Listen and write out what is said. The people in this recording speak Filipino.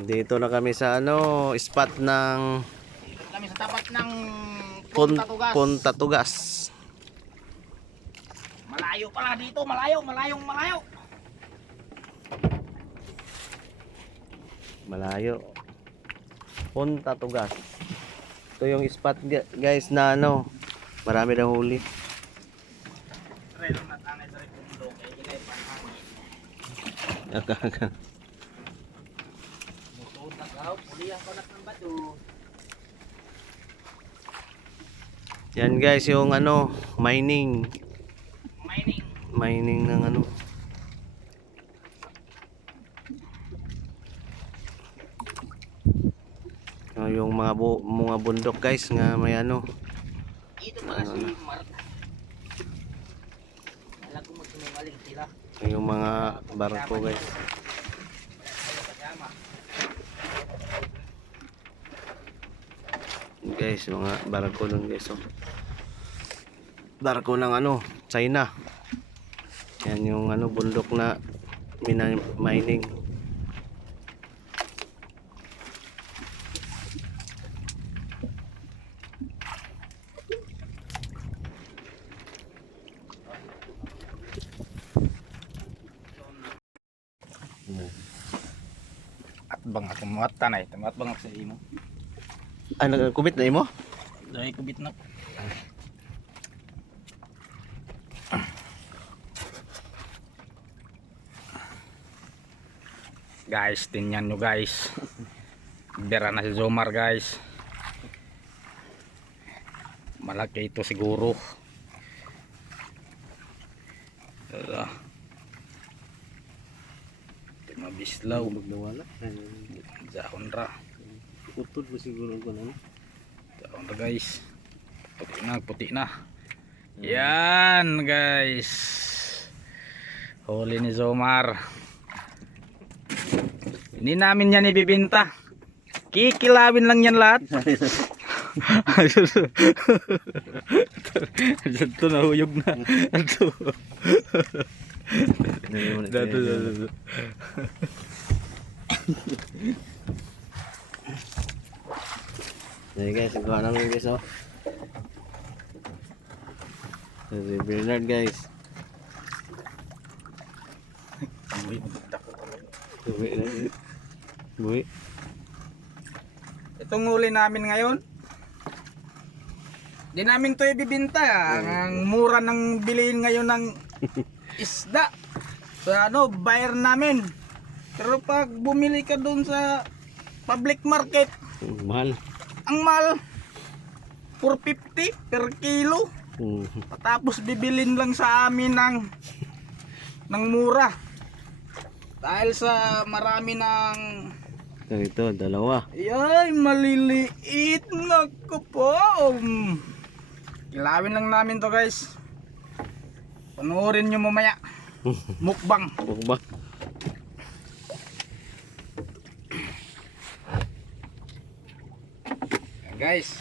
Dito na kami sa ano, spot ng Dito kami sa tapat ng Punta Tugas. Punta Tugas. Malayo pala dito, malayo. Malayo. Punta Tugas. Ito yung spot guys na ano, marami na huli. Relo na tanay sa pundo kay ilay panhangin. Mutuod na gaw, pulihan ko ng bato. Yan guys yung ano, mining ng ano. Yung mga bundok guys nga may ano. Ito pala si Mark. Alam ko magsinumaling sila. Yung mga barko guys. Guys, mga barko lang guys. Oh. Barko ng ano, China. Yan yung ano bundok na mining. At bang ako muat tanay, tamat bang ako sa imo. Ano, kubit na imo? Dahil kubit na. Guys, tingnan nyo guys. Bera na si Zomar guys. Malaki ito siguro. Ito mabislaw. Magdawala. Dahon ra. Utod mo siguro ko na. Dahon ra guys. Puti na. Yan guys. Huli ni Zomar. Hindi namin yan ibibinta. Kikilawin lang yan lahat. Ito nahuyog na. Ito. Jadi guys, gawa namin guys oh. Si Bernard guys. Buwi. Itong huli namin ngayon, di namin to ibibinta. Ang mura ng bilihin ngayon ng isda sa ano, buyer namin. Pero pag bumili ka doon sa public market, Mahal. ang mahal, 450 per kilo. Tapos bibilin lang sa amin ng mura. Dahil sa marami ng Ito, dalawa. ay, maliliit. Naku po. Kilawin lang namin to guys. Panoorin nyo mamaya. Mukbang. Bukbak. Guys,